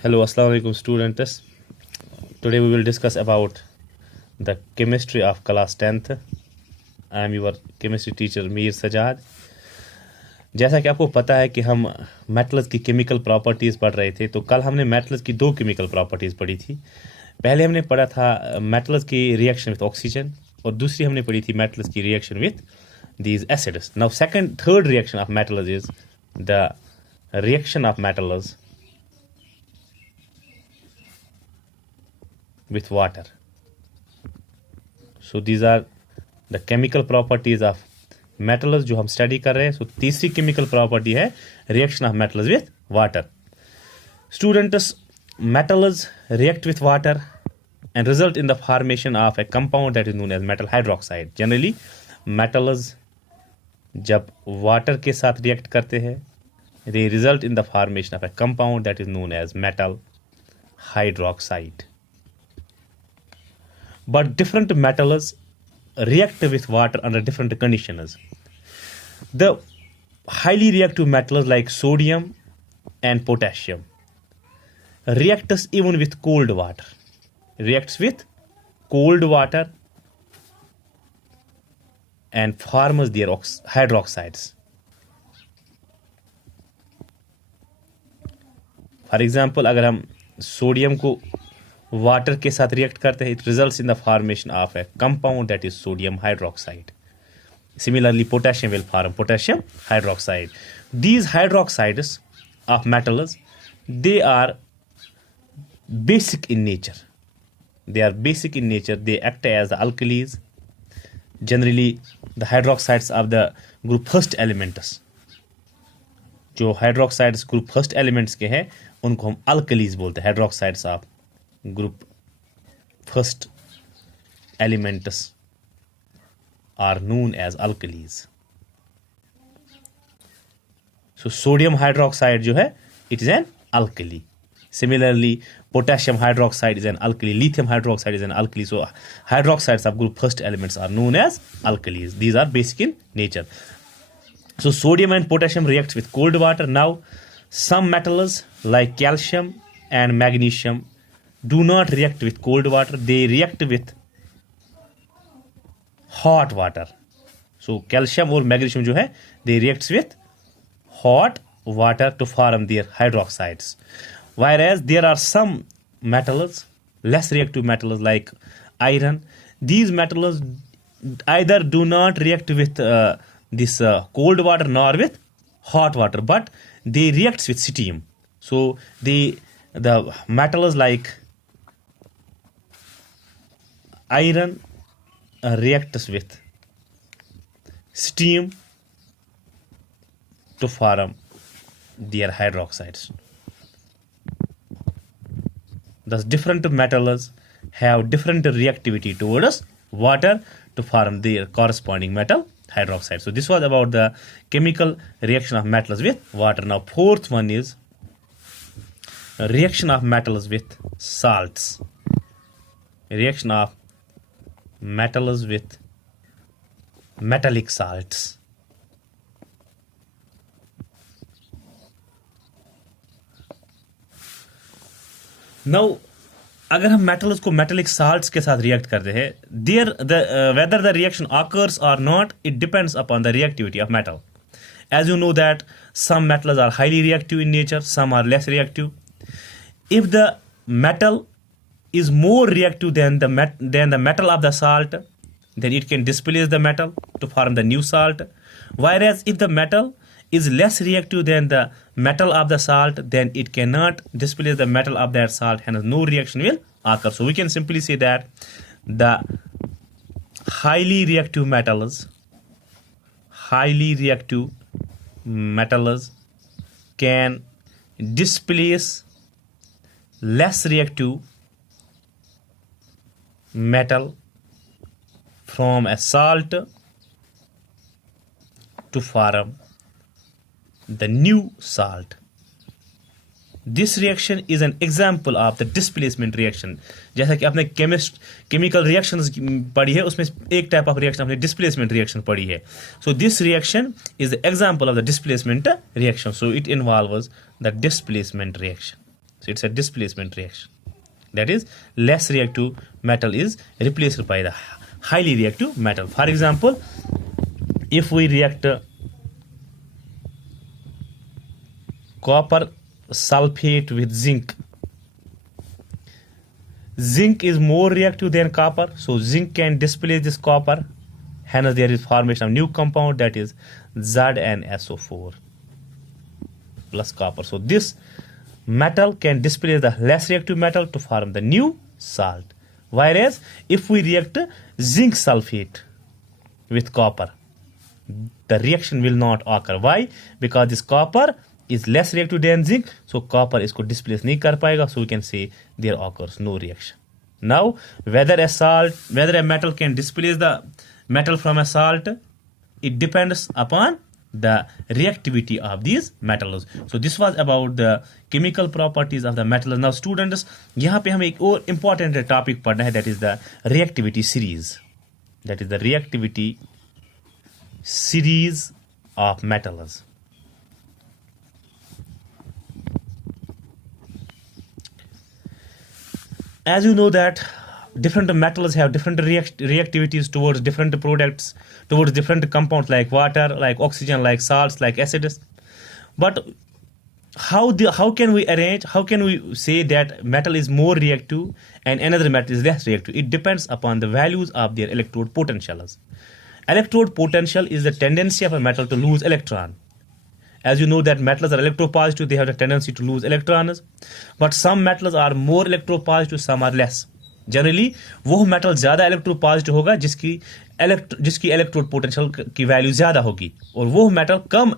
Hello, Assalamu alaikum students. Today we will discuss about the chemistry of class 10th. I am your chemistry teacher Mir Sajjad. जैसा कि आपको पता है कि हम मेटल्स की केमिकल प्रॉपर्टीज़ पढ़ रहे थे, तो कल हमने मेटल्स की दो केमिकल प्रॉपर्टीज़ पढ़ी थी. पहले हमने पढ़ा था मेटल्स की रिएक्शन विथ ऑक्सीजन और दूसरी हमने पढ़ी थी मेटल्स की reaction with these acids. Now third reaction of metals is the reaction of metals with water. So these are the chemical properties of metals जो हम स्टडी कर रहे हैं. So तीसरी chemical property है reaction of metals with water. Students, metals react with water and result in the formation of a compound that is known as metal hydroxide. Generally metals जब water के साथ react करते हैं they result in the formation of a compound that is known as metal hydroxide. But different metals react with water under different conditions. The highly reactive metals like sodium and potassium reacts even with cold water. Reacts with cold water and forms their hydroxides. For example अगर हम sodium को water के साथ react करते हैं, it results in the formation of A compound that is sodium hydroxide. Similarly, potassium will form potassium hydroxide. These hydroxides of metals, they are basic in nature. They act as the alkalis. Generally, the hydroxides of the group first elements, जो hydroxides group first elements के हैं उनको हम alkalis बोलते हैं. Hydroxides of group first elements are known as alkalis. So sodium hydroxide जो है it is an alkali. Similarly, potassium hydroxide is an alkali. Lithium hydroxide is an alkali. So hydroxides of group first elements are known as alkalis. These are basic in nature. So sodium and potassium react with cold water. Now some metals like calcium and magnesium do not react with cold water. They react with hot water. So calcium or magnesium जो है they reacts with hot water to form their hydroxides. Whereas there are some metals, less reactive metals like iron. These metals either do not react with this cold water nor with hot water, but they react with steam. So the metals like iron reacts with steam to form their hydroxides. Thus different metals have different reactivity towards water to form their corresponding metal hydroxide. So this was about the chemical reaction of metals with water. Now fourth one is reaction of metals with salts. Reaction of metals with metallic salts. Now अगर हम metals को metallic salts के साथ react करते हैं, whether the reaction occurs or not, it depends upon the reactivity of metal. As you know that some metals are highly reactive in nature, some are less reactive. If the metal is more reactive than the metal of the salt, then it can displace the metal to form the new salt. Whereas if the metal is less reactive than the metal of the salt, then it cannot displace the metal of that salt, and no reaction will occur. So we can simply say that the highly reactive metals can displace less reactive metal from a salt to form the new salt. This reaction is an example of the displacement reaction. जैसा कि आपने chemical reactions पढ़ी है, उसमें एक type of reaction आपने displacement reaction पढ़ी है. So this reaction is the example of the displacement reaction. So it involves the displacement reaction. So it's a displacement reaction. That is, less reactive metal is replaced by the highly reactive metal. For example, if we react copper sulfate with zinc, zinc is more reactive than copper, so zinc can displace this copper, hence there is formation of new compound, that is ZnSO4 plus copper. So this metal can displace the less reactive metal to form the new salt. Whereas if we react zinc sulfate with copper, the reaction will not occur. Why? Because this copper is less reactive than zinc, so copper इसको displace नहीं कर पाएगा, so we can say there occurs no reaction. Now, whether a metal can displace the metal from a salt, it depends upon the reactivity of these metals. So this was about the chemical properties of the metals. Now students, यहाँ पे हमें एक और important topic पढ़ना है, that is the reactivity series. That is the reactivity series of metals. As you know that different metals have different reactivities towards different products, towards different compounds like water, like oxygen, like salts, like acids. But how can we say that metal is more reactive and another metal is less reactive? It depends upon the values of their electrode potentials. Electrode potential is the tendency of a metal to lose electron. As you know that metals are electropositive, they have the tendency to lose electrons. But some metals are more electropositive, some are less. Generally वो metal ज़्यादा electropositive होगा जिसकी electrode potential की value ज़्यादा होगी, और वो metal कम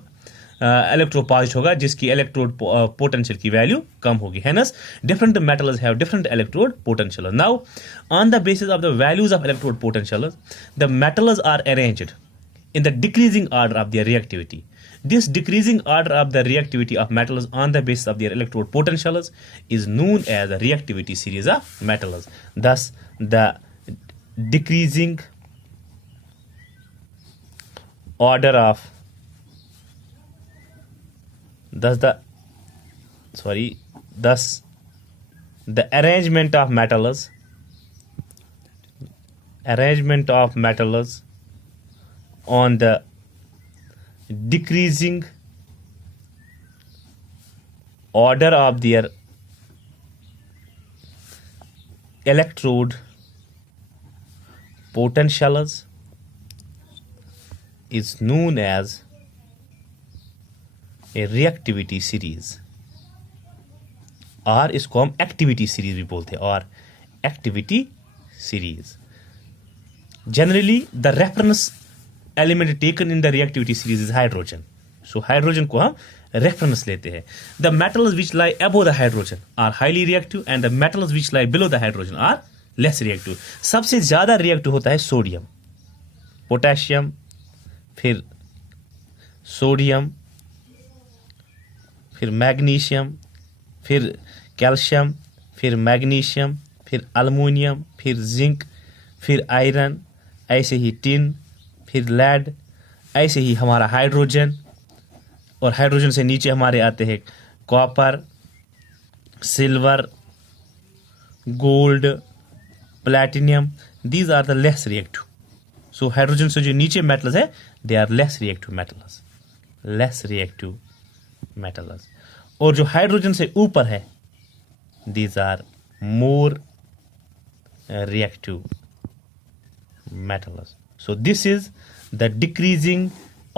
electropositive होगा जिसकी इलेक्ट्रोड पोटेंशियल की वैल्यू कम होगी. Hence, different metals have different electrode potential. Now, on the basis of the values of electrode potentials, the metals are arranged in the decreasing order of their reactivity. This decreasing order of the reactivity of metals on the basis of their electrode potentials is known as the reactivity series of metals. Thus, the decreasing order of thus the arrangement of metals on the decreasing order of their electrode potentials is known as a reactivity series, और इसको हम activity series भी बोलते हैं, और activity series. Generally the reference element taken in the reactivity series is hydrogen. So hydrogen को हम reference लेते हैं. The metals which lie above the hydrogen are highly reactive and the metals which lie below the hydrogen are less reactive. सबसे ज़्यादा reactive होता है sodium, potassium, फिर sodium, फिर मैग्नीशियम, फिर कैल्शियम, फिर मैग्नीशियम, फिर अल्मोनियम, फिर जिंक, फिर आयरन, ऐसे ही टिन, फिर लेड, ऐसे ही हमारा हाइड्रोजन, और हाइड्रोजन से नीचे हमारे आते हैं copper, silver, gold, platinum. These are the less reactive. So hydrogen से जो नीचे मेटल्स है they are less reactive metals, और जो हाइड्रोजन से ऊपर है these are more reactive metals. So this is the decreasing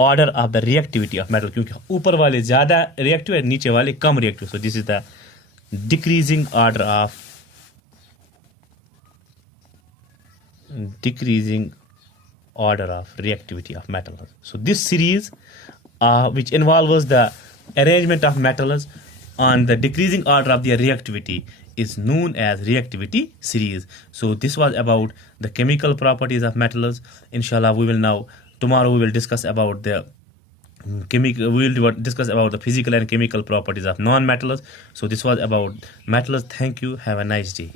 order of the reactivity of metal, क्योंकि ऊपर वाले ज़्यादा reactive है, नीचे वाले कम reactive. So this is the decreasing order of reactivity of metals. So this series which involves the arrangement of metals on the decreasing order of their reactivity is known as reactivity series. So this was about the chemical properties of metals. Inshallah, tomorrow we will discuss about the physical and chemical properties of non-metals. So this was about metals. Thank you. Have a nice day.